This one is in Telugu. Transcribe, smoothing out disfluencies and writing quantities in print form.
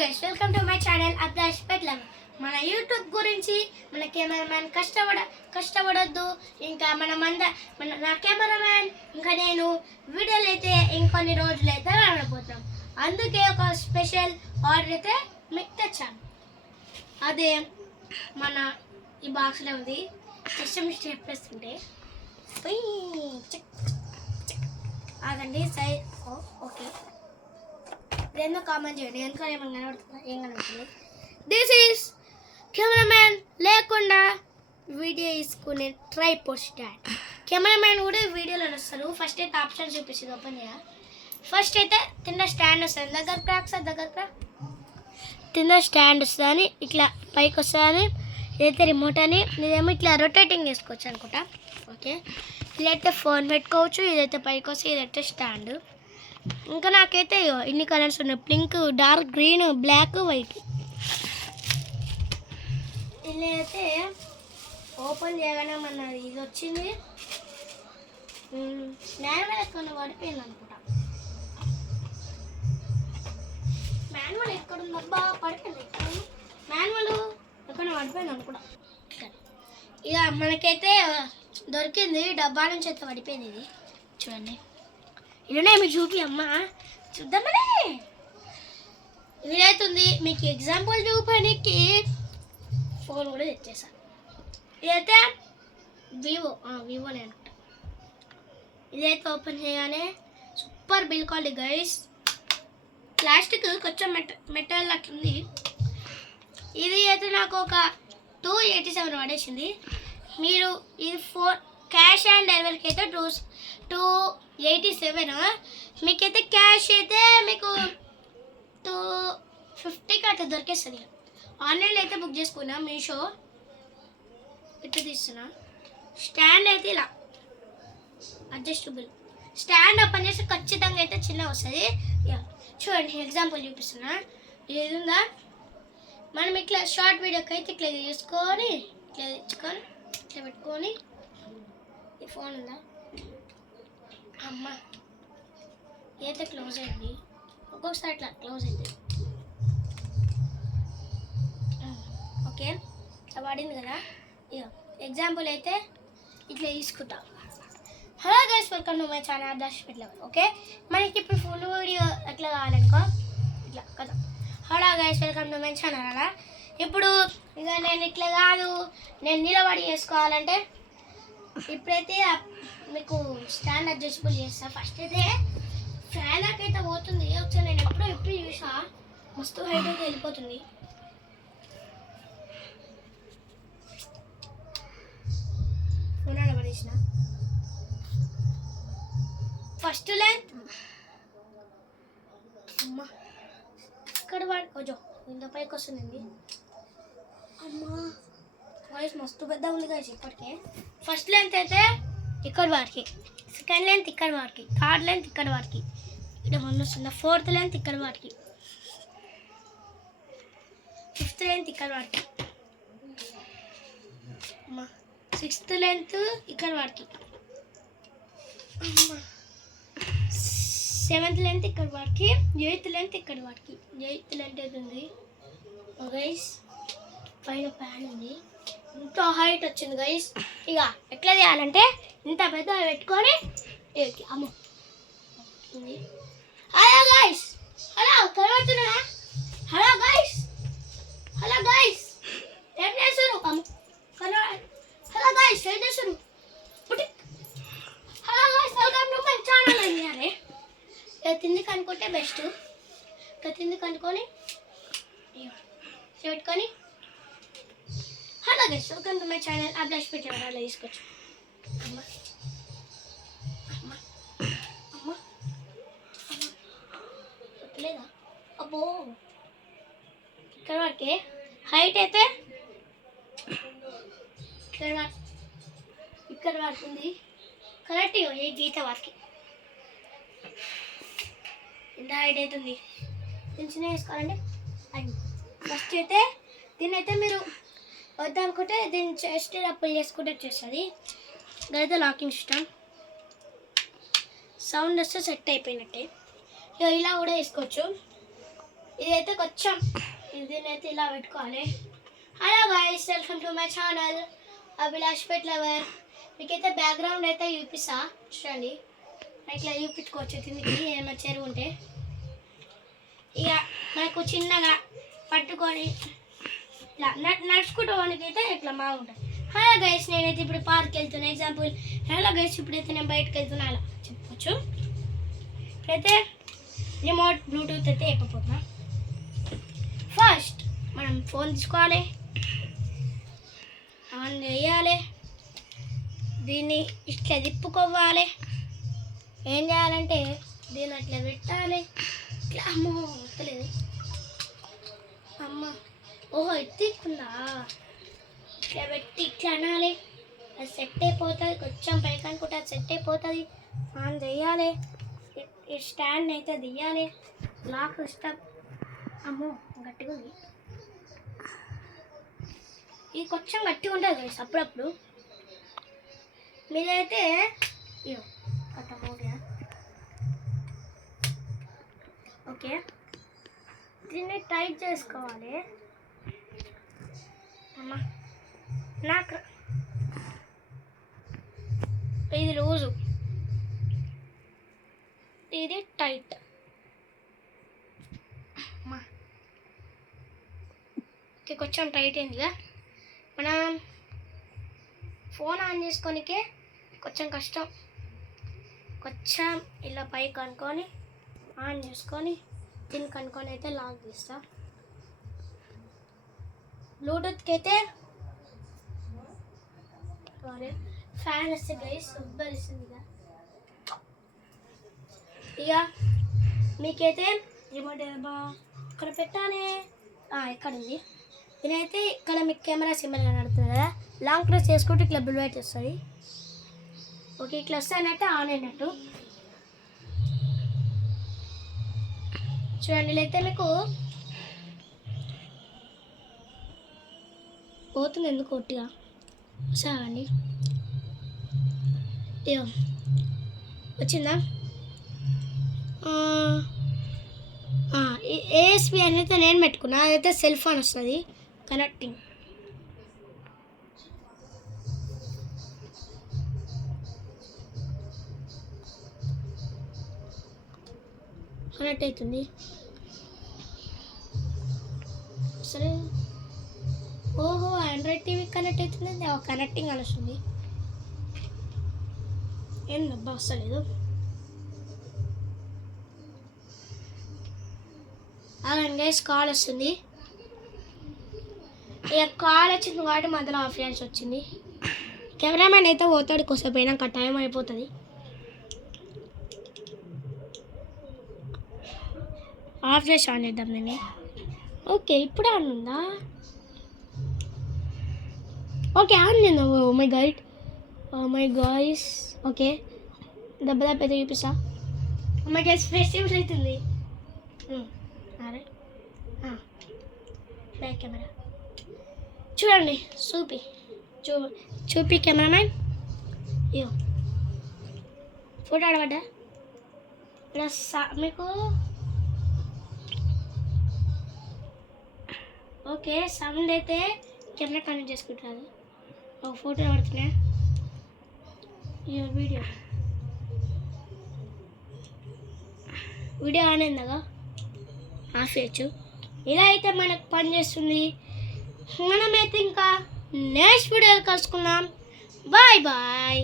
Guys welcome to my channel Abhilash Petlam. మన యూట్యూబ్ గురించి మన కెమెరామ్యాన్ కష్టపడొద్దు, ఇంకా నా కెమెరామ్యాన్ ఇంకా నేను వీడియోలు అయితే ఇంకొన్ని రోజులు అయితే రాబోతున్నాం. అందుకే ఒక స్పెషల్ ఆర్డర్ అయితే మీకు తెచ్చాను. అదే మన ఈ బాక్స్లో ఉంది. ఎస్ఎంఎస్ చెప్పేస్తుంటే ఆగండి సైజ్ ఓకే. ఎందుకు కామెంట్ చేయండి, ఎందుకని ఏమన్నా ఏం కనబడుతుంది. దిస్ ఈస్ కెమెరామ్యాన్ లేకుండా వీడియో తీసుకునే ట్రైపాడ్ స్టాండ్. కెమెరామ్యాన్ కూడా వీడియోలో వస్తారు. ఫస్ట్ అయితే ఆప్షన్ చూపిస్తుంది, ఓపెన్ చేయాలి. ఫస్ట్ అయితే తిన్న స్టాండ్ వస్తుంది, దగ్గర తిన్న స్టాండ్ వస్తుందని ఇట్లా పైకి వస్తుందని, ఇదైతే రిమోట్ అని, ఇదేమో ఇట్లా రొటేటింగ్ చేసుకోవచ్చు అనుకుంటా. ఓకే, ఇదైతే ఫోన్ పెట్టుకోవచ్చు, ఇదైతే పైకి వస్తే ఇదైతే స్టాండ్. ఇంకా నాకైతే ఇన్ని కలర్స్ ఉన్నాయి, pink, dark green, black, white. ఇదైతే ఓపెన్ చేయగానే మన ఇది వచ్చింది. మాన్యువల్ ఎక్కడ పడిపోయింది అనుకుంటా. మాన్యువల్ ఎక్కడుందబ్బా, పడిపోయింది. మాన్యువల్ ఎక్కడ పడిపోయింది అనుకుంటా. ఇక మనకైతే దొరికింది, డబ్బా నుంచి అయితే పడిపోయింది. ఇది చూడండి, ఇలానే మీరు చూపి అమ్మ చూద్దామని ఇదైతుంది. మీకు ఎగ్జాంపుల్ చూపడానికి ఫోన్ కూడా తెచ్చేసాను. ఇదైతే వివోనే అనుకుంటా. ఇదైతే ఓపెన్ చేయగానే super bill quality guys. Plastic కొంచెం మెటల్ అట్లుంది. ఇది అయితే నాకు ఒక 287 పడేసింది. మీరు ఇది క్యాష్ ఆన్ డెలివరీకి అయితే 287. మీకైతే క్యాష్ అయితే మీకు 250కి అట్లా దొరికేస్తుంది. ఆన్లైన్లో అయితే బుక్ చేసుకున్నా, మీషో ఇట్లా తీస్తున్నా. స్టాండ్ అయితే ఇలా అడ్జస్టబుల్ స్టాండ్ ఓపెన్ చేస్తే ఖచ్చితంగా అయితే చిన్న వస్తుంది. చూడండి, ఎగ్జాంపుల్ చూపిస్తున్నా. ఇది ఉందా, మనం ఇట్లా షార్ట్ వీడియోకి అయితే ఇట్లా తీసుకొని ఇట్లా తెచ్చుకొని ఇట్లా పెట్టుకొని, ఈ ఫోన్ ఉందా అమ్మ ఏదైతే క్లోజ్ అయింది, ఒక్కొక్కసారి ఇట్లా క్లోజ్ అయింది. ఓకే, ఇట్లా పడింది కదా. ఇక ఎగ్జాంపుల్ అయితే ఇట్లా తీసుకుంటాం. Hello guys, welcome to my channel Abhilash Petlam. Okay, మనకి ఇప్పుడు ఫుల్ వీడియో ఎట్లా కావాలనుకో ఇట్లా కదా. Hello guys, welcome to my channel. అలా ఇప్పుడు ఇక నేను ఇట్లా కాదు, నేను నిలబడి చేసుకోవాలంటే ఇప్పుడైతే మీకు స్టాండ్ అడ్జస్టబుల్ చేస్తా. ఫస్ట్ అయితే ఫ్యాన్ అయితే పోతుంది. ఒకసారి నేను ఎప్పుడు చూసా, మస్తు హైట్ అయితే వెళ్ళిపోతుంది. ఫోన్ పడేసిన. ఫస్ట్ లెంత్ అమ్మా ఇక్కడ కొంచెం ఇంత పైకి వస్తుంది. అమ్మా వాయిస్ మస్తు పెద్ద ఉంది కదా ఇప్పటికే. ఫస్ట్ లెంత్ అయితే ఇక్కడ వారికి, సెకండ్ లెంత్ ఇక్కడ వారికి, థర్డ్ లెంత్ ఇక్కడ వారికి, ఇక్కడ వన్ వస్తుంది. ఫోర్త్ లెంత్ ఇక్కడ వారికి, ఫిఫ్త్ లెంత్ ఇక్కడ వారికి, అమ్మా సిక్స్త్ లెంత్ ఇక్కడ వారికి, అమ్మా సెవెంత్ లెంత్ ఇక్కడ వారికి, ఎయిత్ లెంత్ ఇక్కడ వారికి. ఎయిత్ లెంత్ అవుతుంది గైస్. పైన ఫ్యాన్ ఉంది, ఇంత హైట్ వచ్చింది గైస్. ఇక ఎట్లా చేయాలంటే ఇంత పెద్ద పెట్టుకొని అమ్మ. హలో గైస్, హలో కనబడుతున్నా? హలో గైస్, హలో గైస్ ఏం చేస్తారు? హలో గైస్ ఏం చేస్తారు? Hello guys, welcome to my channel అని తిందికి అనుకుంటే బెస్ట్. ఇక తిందికి అనుకొని పెట్టుకొని hello guys, welcome to my channel Abhilash పెట్లం. అలా తీసుకోవచ్చు. అమ్మ అమ్మ అమ్మ లేదా అబ్బో. ఇక్కడ వరకే హైట్ అయితే ఇక్కడ వరకు ఉంది కరెక్ట్. ఏ గీత వరకు ఎంత హైట్ అవుతుంది. చిన్న వేసుకోవాలంటే అది ఫస్ట్ అయితే దీన్ని అయితే మీరు వద్దనుకుంటే దీన్ని చెస్ట్ అప్పులు చేసుకుంటే వచ్చేస్తుంది. ఇదైతే లాకింగ్ సిస్టమ్, సౌండ్ వస్తే సెట్ అయిపోయినట్టే. ఇలా కూడా వేసుకోవచ్చు. ఇదైతే కొంచెం దీనైతే ఇలా పెట్టుకోవాలి. Hello guys, welcome to my channel Abhilash pet lover. మీకైతే బ్యాక్గ్రౌండ్ అయితే చూపిస్తా చూడండి. ఇట్లా చూపించుకోవచ్చు కిందికి ఏమైనా చెరువు ఉంటే. ఇక మనకు చిన్నగా పట్టుకొని ఇట్లా నడుచుకుంటూ అయితే ఇట్లా బాగుంటుంది. హలో గైస్, నేనైతే ఇప్పుడు పార్క్ వెళ్తున్నా. ఎగ్జాంపుల్, హలో గైస్ ఇప్పుడైతే నేను బయటకు వెళ్తున్నా అలా చెప్పవచ్చు. ఇప్పుడైతే రిమోట్ బ్లూటూత్ అయితే ఎక్కిపోతున్నా. ఫస్ట్ మనం ఫోన్ తీసుకోవాలి, ఆన్ చేయాలి, దీన్ని ఇట్లా తిప్పుకోవాలి. ఏం చేయాలంటే దీన్ని అట్లా పెట్టాలి. ఇట్లా అమ్మ వస్తలేదు, అమ్మ ఓహో ఎత్తికుందా. ఇట్లా పెట్టి ఇట్లా అనాలి, అది సెట్ అయిపోతుంది. కొంచెం పైకి అనుకుంటే అది సెట్ అయిపోతుంది. ఆన్ చేయాలి, ఈ స్టాండ్ అయితే తీయాలి. లాక్ ఇష్టం, అమ్మో గట్టిగా ఉంది. ఇది కొంచెం గట్టిగా ఉంటుంది గైస్ అప్పుడప్పుడు. మీరైతే ఓకే, దీన్ని టైట్ చేసుకోవాలి. అమ్మా నాకు ఇది లూజు, ఇది టైట్. అమ్మా ఓకే, కొంచెం టైట్ అయిందిగా. మనం ఫోన్ ఆన్ చేసుకోనికే కొంచెం కష్టం. కొంచెం ఇలా పైకి అనుకొని ఆన్ చేసుకొని దీనికి అనుకొని అయితే లాక్ తీస్తా. బ్లూటూత్కి అయితే ఫ్యాన్ వస్తే గైస్ ఉబ్బరిస్తుందిగా. ఇక మీకైతే రిమోట్ ఇక్కడ పెట్టాలి. ఇక్కడ ఉంది. దీనైతే ఇక్కడ మీకు కెమెరా సింబల్ కనబడుతుంది కదా, లాంగ్ ప్రెస్ చేసుకుంటే ఇట్లా బ్లూ లైట్ వస్తుంది. ఓకే, ఇట్లా వస్తానంటే ఆన్ అయినట్టు. చూడండి, అయితే మీకు పోతుంది ఎందుకు ఒట్టిగా సాగండి. వచ్చిందా? ఏఎస్పి అనేది నేను పెట్టుకున్నా, అదైతే సెల్ ఫోన్ వస్తుంది కనెక్టింగ్. కనెక్ట్ అవుతుంది సరే. ఓహో, ఆండ్రాయిడ్ టీవీ కనెక్ట్ అవుతుంది, కనెక్టింగ్ అని వస్తుంది. ఏం డబ్బా వస్తలేదు. అలాగే గైస్ కాల్ వస్తుంది. ఇక కాల్ వచ్చింది కాబట్టి మధ్యలో ఆఫ్ చేయాల్సి వచ్చింది. కెమెరామెన్ అయితే పోతాడు కొద్దిసేపు అయినాక, టైం అయిపోతుంది. ఆఫ్ చేసి ఆన్ చేద్దాం నేను. ఓకే, ఇప్పుడు ఆన్ ఉందా? ఓకే, ఆన్ చేద్దాం. ఓ మై గాయ్స్ ఓకే, దెబ్బ అయితే చూపిస్తా. ఓ మై గాయ్స్ ఫెస్టివల్ అవుతుంది. అరే బ్యాక్ కెమెరా చూడండి, చూపి కెమెరామెన్. ఇయో ఫోటో ఆడబడ్డా ఇక్కడ మీకు. ఓకే, సౌండ్ అయితే కెమెరా కనెక్ట్ చేసుకుంటారు. ఒక ఫోటో పడుతున్నా. వీడియో ఆన్ అయిందగా, ఆఫ్ చేయొచ్చు. ఇలా అయితే మనకు పని చేస్తుంది. మనమైతే ఇంకా నెక్స్ట్ వీడియోలో కలుసుకుందాం. Bye bye.